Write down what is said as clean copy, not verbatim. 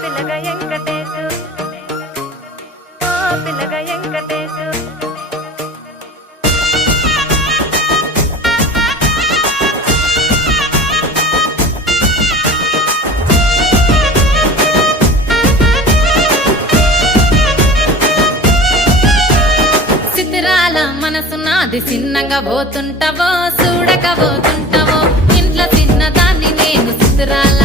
పిల్లగ వెంకటేశు ఓ పిల్లగ వెంకటేశు సితిరాల మనసు నాది చిన్నగా పోతుంటావో చూడక పోతుంటావో ఇంట్లో చిన్నదాన్ని నేను సితిరాల